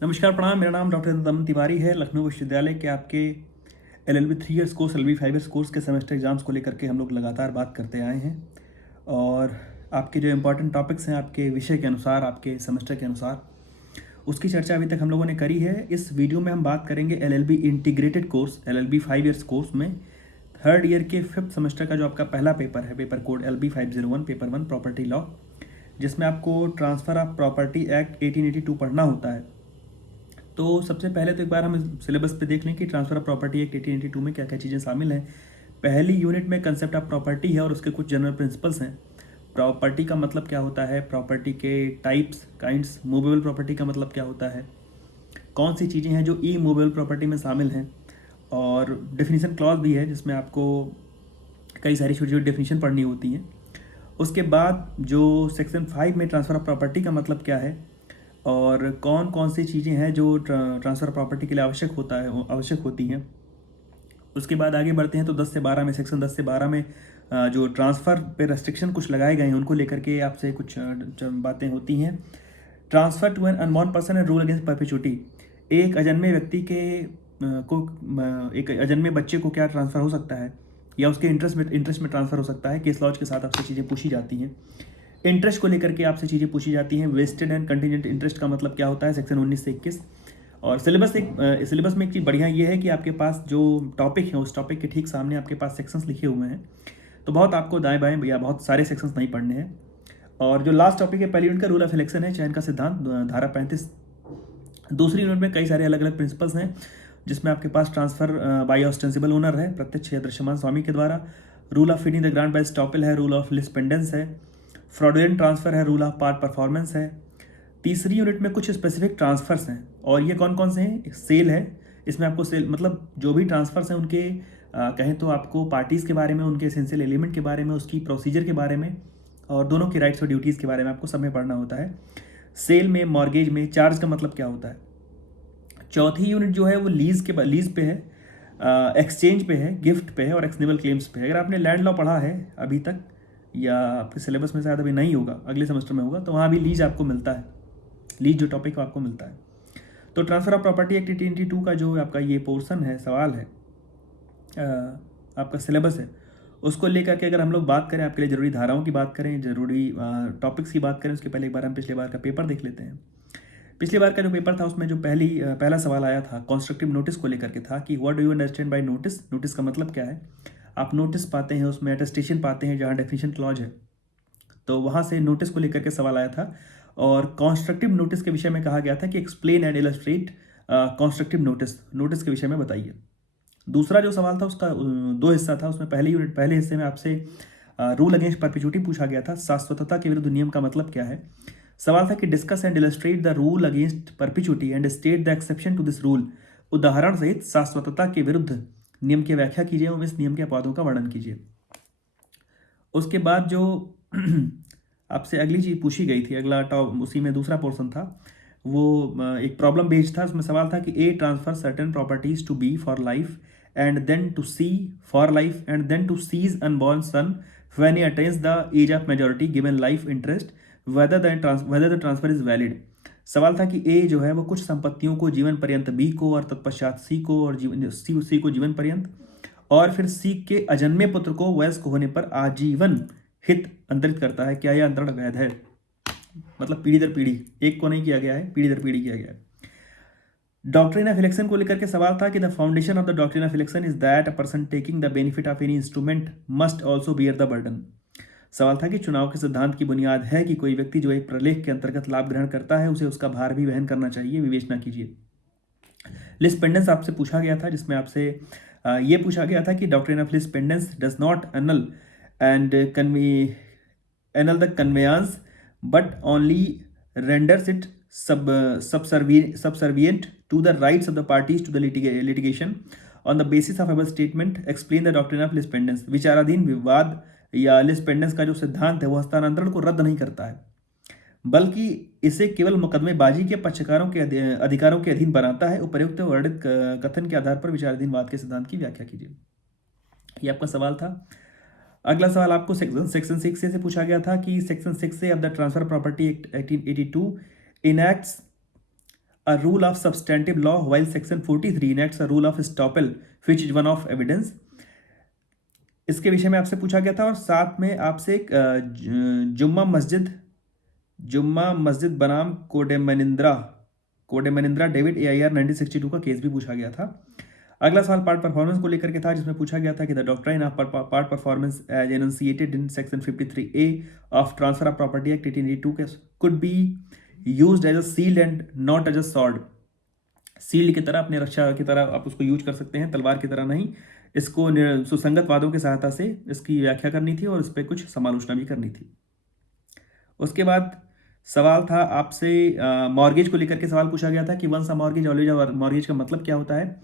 नमस्कार प्रणाम। मेरा नाम डॉक्टर दमन तिवारी है। लखनऊ विश्वविद्यालय के आपके LLB 3 years course, LLB 5 years course के सेमेस्टर एग्जाम्स को लेकर के हम लोग लगातार बात करते आए हैं और आपके जो इम्पोर्टेंट टॉपिक्स हैं आपके विषय के अनुसार, आपके सेमेस्टर के अनुसार, उसकी चर्चा अभी तक हम लोगों ने करी है। इस वीडियो में हम बात करेंगे LLB integrated course, LLB 5 years course में थर्ड ईयर के 5th सेमेस्टर का जो आपका पहला पेपर है, paper code LB 501 paper 1 property law, जिसमें आपको ट्रांसफ़र ऑफ प्रॉपर्टी एक्ट 1882 पढ़ना होता है। तो सबसे पहले तो एक बार हम सिलेबस पे देख लें कि ट्रांसफ़र ऑफ प्रॉपर्टी एक्ट 1882 में क्या क्या चीज़ें शामिल हैं। पहली यूनिट में कंसेप्ट ऑफ प्रॉपर्टी है और उसके कुछ जनरल प्रिंसिपल्स हैं। प्रॉपर्टी का मतलब क्या होता है, प्रॉपर्टी के टाइप्स, काइंड्स, मूवेबल प्रॉपर्टी का मतलब क्या होता है, कौन सी चीज़ें हैं जो ई मूवेबल प्रॉपर्टी में शामिल हैं, और डेफिनेशन क्लॉज भी है जिसमें आपको कई सारी छोटी छोटी डेफिनेशन पढ़नी होती हैं। उसके बाद जो सेक्शन 5 में ट्रांसफ़र ऑफ प्रॉपर्टी का मतलब क्या है और कौन कौन सी चीज़ें हैं जो ट्रांसफ़र प्रॉपर्टी के लिए आवश्यक होती हैं। उसके बाद आगे बढ़ते हैं तो 10 से 12 में, सेक्शन 10 से 12 में जो ट्रांसफ़र पे रेस्ट्रिक्शन कुछ लगाए गए हैं उनको लेकर के आपसे कुछ बातें होती हैं। Transfer to an unborn person and rule against perpetuity. एक अजन्मे व्यक्ति के एक अजन्मे बच्चे को क्या ट्रांसफ़र हो सकता है या उसके इंटरेस्ट में ट्रांसफ़र हो सकता है। केस लॉज के साथ आपसे चीज़ें पूछी जाती हैं। इंटरेस्ट को लेकर के आपसे चीज़ें पूछी जाती हैं। वेस्टेड एंड कंटिजेंट इंटरेस्ट का मतलब क्या होता है, सेक्शन 19 से 21। और सिलेबस में एक चीज़ बढ़िया ये है कि आपके पास जो टॉपिक है उस टॉपिक के ठीक सामने आपके पास सेक्शंस लिखे हुए हैं, तो बहुत आपको दाएं बाएं या बहुत सारे सेक्शंस नहीं पढ़ने हैं। और जो लास्ट टॉपिक है पहली यूनिट का, रूल ऑफ इलेक्शन है, चयन का सिद्धांत, धारा 35। दूसरी यूनिट में कई सारे अलग अलग प्रिंसिपल्स हैं जिसमें आपके पास ट्रांसफ़र बाय ऑस्टेंसिबल ओनर है, प्रत्यक्ष या दृश्यमान स्वामी के द्वारा। Rule of feeding the grant by estoppel है, रूल ऑफ लिस्पेंडेंस है, फ्रॉडुलेंट ट्रांसफ़र है, रूल ऑफ पार्ट परफॉर्मेंस है। तीसरी यूनिट में कुछ स्पेसिफिक ट्रांसफ़र्स हैं और ये कौन कौन से हैं। सेल है, इसमें आपको सेल मतलब जो भी ट्रांसफ़र्स हैं उनके कहें तो आपको पार्टीज़ के बारे में, उनके एसेंशियल एलिमेंट के बारे में, उसकी प्रोसीजर के बारे में और दोनों के राइट्स और ड्यूटीज़ के बारे में आपको सब में पढ़ना होता है। सेल में, मॉर्गेज में चार्ज का मतलब क्या होता है। चौथी यूनिट जो है वो लीज़ पे है, एक्सचेंज पे है, गिफ्ट पे है और एक्सनेबल क्लेम्स पे है। अगर आपने लैंड लॉ पढ़ा है अभी तक या आपके सिलेबस में शायद अभी नहीं होगा, अगले सेमेस्टर में होगा, तो वहाँ भी लीज आपको मिलता है। लीज जो टॉपिक आपको मिलता है। तो ट्रांसफ़र ऑफ प्रॉपर्टी एक्ट 1882 का जो आपका ये पोर्शन है, सवाल है, आपका सिलेबस है, उसको लेकर के अगर हम लोग बात करें, आपके लिए ज़रूरी धाराओं की बात करें, ज़रूरी टॉपिक्स की बात करें, उसके पहले एक बार हम पिछले बार का पेपर देख लेते हैं। पिछली बार का जो पेपर था उसमें जो पहला सवाल आया था कॉन्स्ट्रक्टिव नोटिस को लेकर के था कि what do you understand by notice. Notice का मतलब क्या है। आप नोटिस पाते हैं, उसमें अटेस्टेशन पाते हैं जहाँ डेफिनेशन क्लॉज है, तो वहाँ से नोटिस को लेकर के सवाल आया था। और कॉन्स्ट्रक्टिव नोटिस के विषय में कहा गया था कि explain and illustrate constructive notice, notice के विषय में बताइए। दूसरा जो सवाल था उसका दो हिस्सा था। उसमें पहले हिस्से में आपसे रूल अगेंस्ट परपेचुटी पूछा गया था, शाश्वतता के विरुद्ध नियम का मतलब क्या है। सवाल था कि discuss and illustrate the rule against perpetuity and state the exception to this rule. उदाहरण सहित शाश्वतता के विरुद्ध नियम की व्याख्या कीजिए एवं इस नियम के अपवादों का वर्णन कीजिए। उसके बाद जो आपसे अगली चीज़ पूछी गई थी, अगला टॉप उसी में दूसरा पोर्शन था, वो एक प्रॉब्लम बेस्ड था। उसमें सवाल था कि a transfer certain properties to B for life and then to C for life and then to C's unborn son when he attains the age of majority given life interest whether the transfer is valid. सवाल था कि ए जो है वो कुछ संपत्तियों को जीवन पर्यंत बी को और तत्पश्चात सी को और सी को जीवन पर्यंत और फिर सी के अजन्मे पुत्र को वयस्क होने पर आजीवन हित अंतरित करता है। क्या यह अंतरण वैध है। मतलब पीढ़ी दर पीढ़ी, एक को नहीं किया गया है, पीढ़ी दर पीढ़ी किया गया है। डॉक्ट्रिन ऑफ इलेक्शन को लेकर के सवाल था कि the foundation of the doctrine of election is that a person taking the benefit of any instrument must also bear the burden. सवाल था कि चुनाव के सिद्धांत की बुनियाद है कि कोई व्यक्ति जो एक प्रलेख के अंतर्गत लाभ ग्रहण करता है उसे उसका भार भी वहन करना चाहिए, विवेचना कीजिए। लिस्पेंडेंस आपसे पूछा गया था, जिसमें आपसे ये पूछा गया था कि doctrine of lis pendens does not annul and annul the conveyance but only renders it subservient to the rights of the parties to the litigation on the basis of above statement explain the doctrine of lispendence। विचाराधीन विवाद या lis pendens का जो सिद्धांत है वो हस्तांतरण को रद्द नहीं करता है, बल्कि इसे केवल मुकदमेबाजी के पक्षकारों के अधिकारों के अधीन बनाता है। उपर्युक्त वर्णित कथन के आधार पर विचाराधीन वाद के सिद्धांत की व्याख्या कीजिए। ये आपका सवाल था। अगला सवाल आपको सेक्शन 6 से पूछा गया था कि सेक्शन 6 से of the transfer property act 1882 इनैक्ट्स a rule of substantive law while section 43 enacts a rule of estoppel which is one of evidence। इसके विषय में आपसे पूछा गया था। और साथ में आपसे एक जुम्मा मस्जिद बनाम कोडे मनिंद्रा डेविड AIR 1962 का केस भी पूछा गया था। अगला सवाल पार्ट परफॉर्मेंस को लेकर के था, जिसमें पूछा गया था कि the doctrine of part performance as enunciated in section 53A of transfer of property act 1882 could be used as a shield and not as a sword. Shield की तरह, अपने रक्षा की तरह आप उसको यूज कर सकते हैं, तलवार की तरह नहीं। इसको सुसंगत वादों की सहायता से इसकी व्याख्या करनी थी और इस पर कुछ समालोचना भी करनी थी। उसके बाद सवाल था आपसे मॉर्गेज को लेकर के सवाल पूछा गया था कि once a mortgage always a mortgage का मतलब क्या होता है।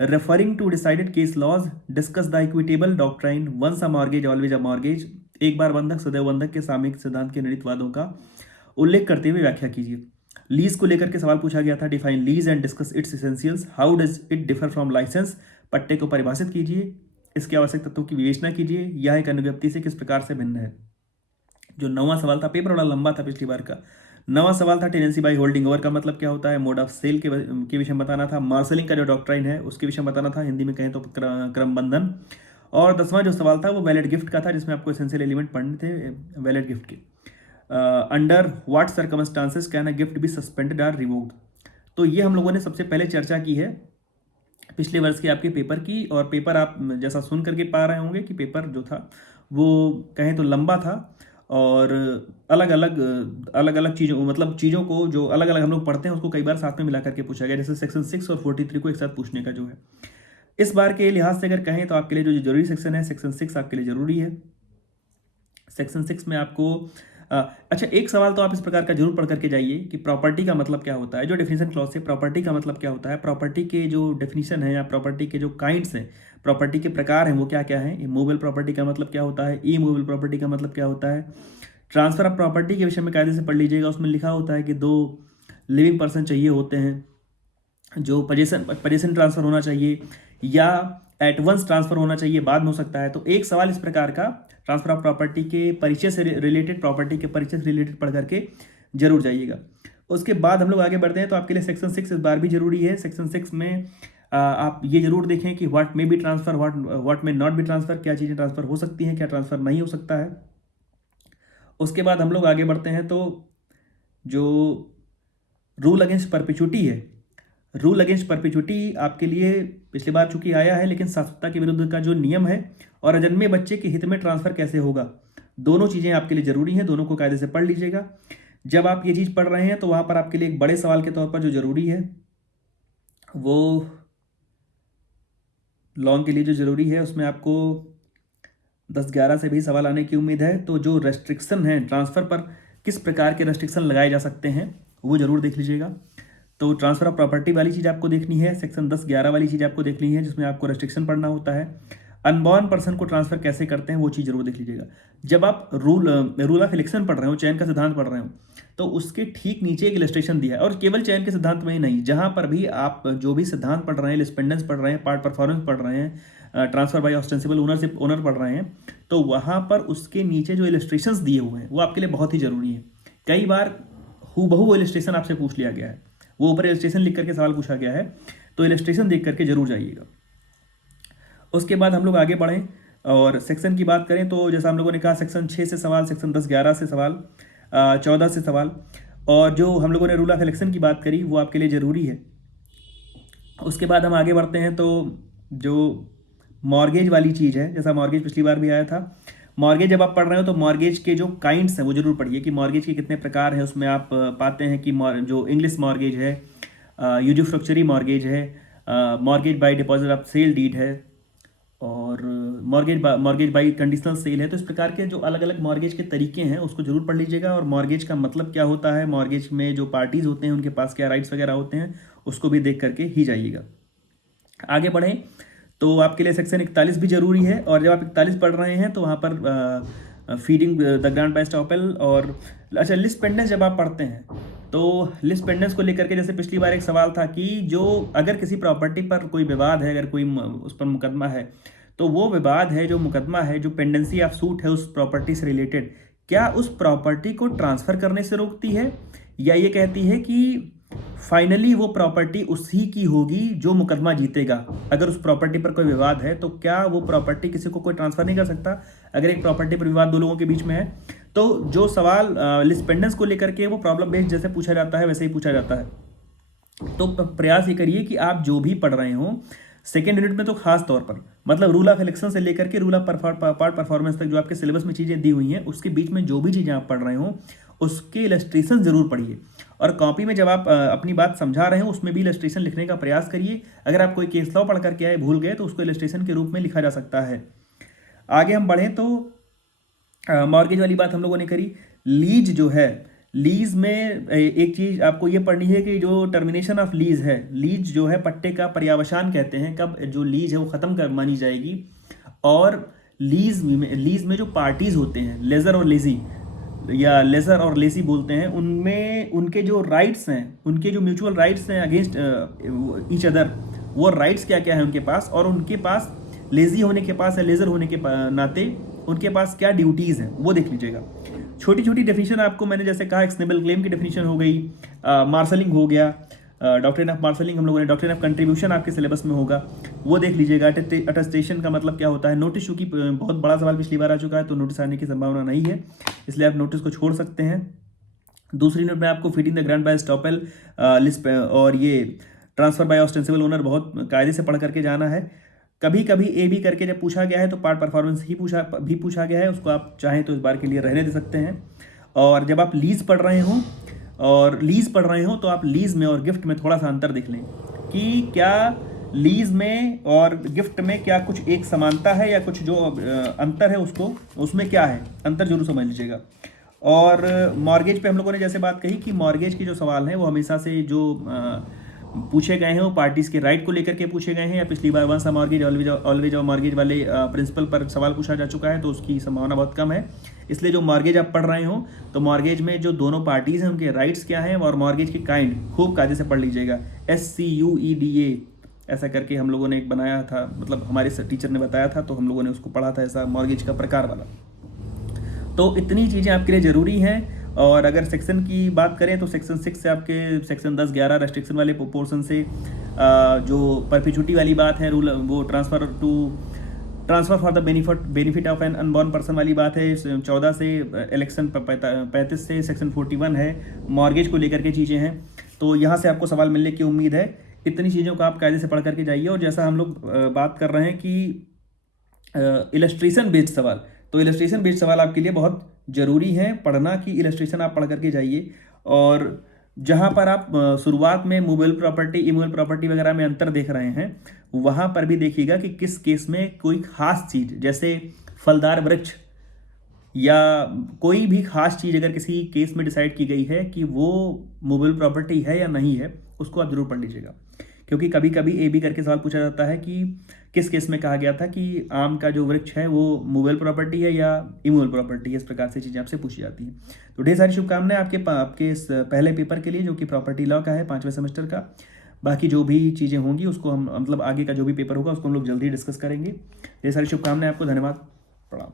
Referring to decided case laws discuss the equitable doctrine once a mortgage always a mortgage. एक बार बंधक सदैव बंधक के सामयिक सिद्धांत के निर्णीत वादों का उल्लेख करते हुए व्याख्या कीजिए। लीज को लेकर के सवाल पूछा गया था। Define lease and discuss its essentials. How does it differ from licence. पट्टे को परिभाषित कीजिए, इसके आवश्यक तत्वों की विवेचना कीजिए, यह एक अनुज्ञप्ति से किस प्रकार से भिन्न है। जो 9वां सवाल था, पेपर बड़ा लंबा था पिछली बार का। 9वां सवाल था टेनेंसी बाय होल्डिंग ओवर का मतलब क्या होता है। मोड ऑफ सेल के विषय में बताना था। मार्शलिंग का जो डॉक्ट्राइन है उसके विषय में बताना था, हिंदी में कहें तो क्रमबंधन। और 10वां जो सवाल था वो वैलिड गिफ्ट का था, जिसमें आपको एसेंशियल एलिमेंट पढ़ने थे वैलिड गिफ्ट के। Under what circumstances can a gift be suspended और रिवोक्ड। तो ये हम लोगों ने सबसे पहले चर्चा की है पिछले वर्ष के आपके पेपर की। और पेपर आप जैसा सुन करके पा रहे होंगे कि पेपर जो था वो कहें तो लंबा था और अलग अलग चीज़ों को जो अलग अलग हम लोग पढ़ते हैं उसको कई बार साथ में मिला करके पूछा गया, जैसे सेक्शन 6 और 43 को एक साथ पूछने का जो है। इस बार के लिहाज से अगर कहें तो आपके लिए जो जरूरी सेक्शन है सेक्शन 6 आपके लिए जरूरी है। सेक्शन 6 में आपको अच्छा एक सवाल तो आप इस प्रकार का जरूर पढ़ करके जाइए कि प्रॉपर्टी का मतलब क्या होता है। जो डेफिनेशन क्लॉज से प्रॉपर्टी का मतलब क्या होता है, प्रॉपर्टी के जो डेफिनेशन है या प्रॉपर्टी के जो काइंड्स हैं, प्रॉपर्टी के प्रकार हैं वो क्या क्या है। मूवेबल प्रॉपर्टी का मतलब क्या होता है, इमूवेबल प्रॉपर्टी का मतलब क्या होता है। ट्रांसफर ऑफ प्रॉपर्टी के विषय में कायदे से पढ़ लीजिएगा, उसमें लिखा होता है कि 2 लिविंग पर्सन चाहिए होते हैं, जो पोजीशन ट्रांसफर होना चाहिए या एट वंस ट्रांसफर होना चाहिए, बाद में हो सकता है। तो एक सवाल इस प्रकार का ट्रांसफर ऑफ प्रॉपर्टी के परिचय से रिलेटेड, प्रॉपर्टी के परिचय से रिलेटेड पढ़ करके जरूर जाइएगा। उसके बाद हम लोग आगे बढ़ते हैं तो आपके लिए सेक्शन 6 इस बार भी जरूरी है। सेक्शन 6 में आप ये जरूर देखें कि what may be transfer, what may not be transfer, क्या चीज़ें ट्रांसफर हो सकती हैं, क्या ट्रांसफर नहीं हो सकता है। उसके बाद हम लोग आगे बढ़ते हैं तो जो रूल अगेंस्ट परपेचुटी है, रूल अगेंस्ट परपेचुटी आपके लिए पिछली बार चूंकि आया है, लेकिन शाश्वतता के विरुद्ध का जो नियम है और अजन्मे बच्चे के हित में ट्रांसफर कैसे होगा, दोनों चीज़ें आपके लिए जरूरी हैं। दोनों को कायदे से पढ़ लीजिएगा। जब आप ये चीज़ पढ़ रहे हैं तो वहाँ पर आपके लिए एक बड़े सवाल के तौर पर जो जरूरी है वो लॉन्ग के लिए जो जरूरी है उसमें आपको 10-11 से भी सवाल आने की उम्मीद है। तो जो रेस्ट्रिक्शन है ट्रांसफ़र पर, किस प्रकार के रेस्ट्रिक्शन लगाए जा सकते हैं वो जरूर देख लीजिएगा। तो ट्रांसफर ऑफ प्रॉपर्टी वाली चीज़ आपको देखनी है, सेक्शन 10-11 वाली चीज़ आपको देखनी है जिसमें आपको रेस्ट्रिक्शन पढ़ना होता है। अनबॉर्न पर्सन को ट्रांसफर कैसे करते हैं वो चीज़ जरूर देख लीजिएगा। जब आप रूल ऑफ इलेक्शन पढ़ रहे हो, चयन का सिद्धांत पढ़ रहे हो, तो उसके ठीक नीचे एक इलस्ट्रेशन दिया है। और केवल चयन के सिद्धांत में ही नहीं, जहाँ पर भी आप जो भी सिद्धांत पढ़ रहे हैं, लिस्पेंडेंस पढ़ रहे हैं, पार्ट परफॉर्मेंस पढ़ रहे हैं, ट्रांसफर बाय ऑस्टेंसिबल ओनर पढ़ रहे हैं, तो वहाँ पर उसके नीचे जो इलस्ट्रेशंस दिए हुए हैं वो आपके लिए बहुत ही जरूरी है। कई बार हूबहू इलस्ट्रेशन आपसे पूछ लिया गया है, वो ऊपर इलस्ट्रेशन लिख करके सवाल पूछा गया है, तो इलस्ट्रेशन देख करके जरूर जाइएगा। उसके बाद हम लोग आगे बढ़ें और सेक्शन की बात करें तो जैसा हम लोगों ने कहा सेक्शन 6 से सवाल, सेक्शन 10-11 से सवाल, 14 से सवाल, और जो हम लोगों ने रूल ऑफ इलेक्शन की बात करी वो आपके लिए ज़रूरी है। उसके बाद हम आगे बढ़ते हैं तो जो मॉर्गेज वाली चीज़ है, जैसा मॉर्गेज पिछली बार भी आया था, मॉर्गेज जब आप पढ़ रहे हो तो मॉर्गेज के जो काइंड्स हैं वो जरूर पढ़िए कि मॉर्गेज के कितने प्रकार हैं। उसमें आप पाते हैं कि जो इंग्लिश मॉर्गेज है, यूजुफ्रक्चरी मॉर्गेज है, mortgage by deposit of sale deed है, और मॉर्गेज बाय कंडीशनल सेल है। तो इस प्रकार के जो अलग अलग मॉर्गेज के तरीके हैं उसको जरूर पढ़ लीजिएगा। और मॉर्गेज का मतलब क्या होता है, मॉर्गेज में जो पार्टीज होते हैं उनके पास क्या राइट्स वगैरह होते हैं, उसको भी देख करके ही जाइएगा। आगे बढ़ें तो आपके लिए सेक्शन 41 भी जरूरी है। और जब आप 41 पढ़ रहे हैं तो वहाँ पर feeding the grant bye estoppel और अच्छा लिस्ट पेंडेंस जब आप पढ़ते हैं तो लिस्ट पेंडेंस को लेकर के जैसे पिछली बार एक सवाल था कि जो अगर किसी प्रॉपर्टी पर कोई विवाद है, अगर कोई उस पर मुकदमा है, तो वो विवाद है, जो मुकदमा है, जो पेंडेंसी ऑफ सूट है उस प्रॉपर्टी से रिलेटेड, क्या उस प्रॉपर्टी को ट्रांसफ़र करने से रोकती है या ये कहती है कि फाइनली वो प्रॉपर्टी उसी की होगी जो मुकदमा जीतेगा। अगर उस प्रॉपर्टी पर कोई विवाद है तो क्या वो प्रॉपर्टी किसी को कोई ट्रांसफर नहीं कर सकता? अगर एक प्रॉपर्टी पर विवाद दो लोगों के बीच में है तो जो सवाल लिस्पेंडेंस को लेकर के वो प्रॉब्लम बेस्ड जैसे पूछा जाता है वैसे ही पूछा जाता है। तो प्रयास ये करिए कि आप जो भी पढ़ रहे हो सेकेंड यूनिट में तो खास तौर पर मतलब रूल ऑफ इलेक्शन से लेकर के रूल ऑफ पार्ट परफॉर्मेंस तक जो आपके सिलेबस में चीज़ें दी हुई हैं उसके बीच में जो भी चीज़ें आप पढ़ रहे हो उसके इलस्ट्रेशन जरूर पढ़िए। और कॉपी में जब आप अपनी बात समझा रहे हो उसमें भी इलस्ट्रेशन लिखने का प्रयास करिए। अगर आप कोई केस लॉ पढ़ करके आए भूल गए तो उसको इलस्ट्रेशन के रूप में लिखा जा सकता है। आगे हम बढ़ें तो मॉर्गेज वाली बात हम लोगों ने करी। लीज जो है, लीज में एक चीज आपको ये पढ़नी है कि जो टर्मिनेशन ऑफ लीज है, लीज जो है पट्टे का पर्यावसान कहते हैं, कब जो लीज है वो खत्म कर मानी जाएगी। और लीज में जो पार्टीज होते हैं लेजर और लेजी या लेजर और लेसी बोलते हैं, उनमें उनके जो राइट्स हैं, उनके जो म्यूचुअल राइट्स हैं अगेंस्ट ईच अदर, वो राइट्स क्या क्या है उनके पास, और उनके पास लेजी होने के पास या लेजर होने के नाते उनके पास क्या ड्यूटीज़ हैं वो देख लीजिएगा। छोटी छोटी डेफिनेशन आपको मैंने जैसे कहा एक्सनेबल क्लेम की डेफिनेशन हो गई, मार्शलिंग हो गया, डॉक्ट्रिन ऑफ मार्शलिंग हम लोगों ने, डॉक्ट्रिन ऑफ कंट्रीब्यूशन आपके सिलेबस में होगा वो देख लीजिएगा। अटेस्टेशन का मतलब क्या होता है, नोटिस, चूंकि बहुत बड़ा सवाल पिछली बार आ चुका है तो नोटिस आने की संभावना नहीं है इसलिए आप नोटिस को छोड़ सकते हैं। दूसरी नोट में आपको fitting the grant bye estoppel list और ये ट्रांसफर बाय ऑस्टेंसिबल ओनर बहुत कायदे से पढ़ करके जाना है। कभी कभी ए बी करके जब पूछा गया है तो पार्ट परफॉर्मेंस ही पूछा गया है, उसको आप चाहें तो इस बार के लिए रहने दे सकते हैं। और जब आप लीज पढ़ रहे हो तो आप लीज में और गिफ्ट में थोड़ा सा अंतर देख लें कि क्या लीज में और गिफ्ट में क्या कुछ एक समानता है या कुछ जो अंतर है उसमें क्या है, अंतर जरूर समझ लीजिएगा। और मॉर्गेज पे हम लोगों ने जैसे बात कही कि मॉर्गेज के जो सवाल हैं वो हमेशा से जो पूछे गए हैं वो पार्टीज के राइट को लेकर के पूछे गए हैं, या पिछली बार once a mortgage always a mortgage वाले प्रिंसिपल पर सवाल पूछा जा चुका है तो उसकी संभावना बहुत कम है। इसलिए जो मॉर्गेज आप पढ़ रहे हो तो मॉर्गेज में जो दोनों पार्टीज हैं उनके राइट्स क्या हैं और मॉर्गेज की काइंड खूब कायदे से पढ़ लीजिएगा। SCUEDA ऐसा करके हम लोगों ने एक बनाया था, मतलब हमारे टीचर ने बताया था तो हम लोगों ने उसको पढ़ा था, ऐसा मॉर्गेज का प्रकार वाला। तो इतनी चीज़ें आपके लिए ज़रूरी हैं। और अगर सेक्शन की बात करें तो सेक्शन 6 से आपके सेक्शन 10-11 रेस्ट्रिक्शन वाले पोर्शन से जो परपिचुटी वाली बात है, रूल वो transfer for the benefit of an unborn person वाली बात है 14 से, इलेक्शन 35 से सेक्शन 41 है, मॉर्गेज को लेकर के चीज़ें हैं। तो यहाँ से आपको सवाल मिलने की उम्मीद है। इतनी चीज़ों को आप कायदे से पढ़ करके जाइए। और जैसा हम लोग बात कर रहे हैं कि इलस्ट्रेशन बेस्ड सवाल, तो इलस्ट्रेशन बेस्ड सवाल आपके लिए बहुत ज़रूरी है पढ़ना कि इलस्ट्रेशन आप पढ़ करके जाइए। और जहाँ पर आप शुरुआत में मूवेबल प्रॉपर्टी इमूवेबल प्रॉपर्टी वगैरह में अंतर देख रहे हैं वहाँ पर भी देखिएगा कि किस केस में कोई खास चीज़ जैसे फलदार वृक्ष या कोई भी खास चीज़ अगर किसी केस में डिसाइड की गई है कि वो मूवेबल प्रॉपर्टी है या नहीं है, उसको आप जरूर पढ़ लीजिएगा। क्योंकि कभी कभी AB करके सवाल पूछा जाता है कि किस केस में कहा गया था कि आम का जो वृक्ष है वो मूवेबल प्रॉपर्टी है या इमूवेबल प्रॉपर्टी है, इस प्रकार से चीज़ें आपसे पूछी जाती हैं। तो ढेर सारी शुभकामनाएं आपके इस पहले पेपर के लिए जो कि प्रॉपर्टी लॉ का है 5वें सेमेस्टर का। बाकी जो भी चीज़ें होंगी उसको हम मतलब आगे का जो भी पेपर होगा उसको हम लोग जल्दी डिस्कस करेंगे। ढेर सारी शुभकामनाएं आपको, धन्यवाद, प्रणाम।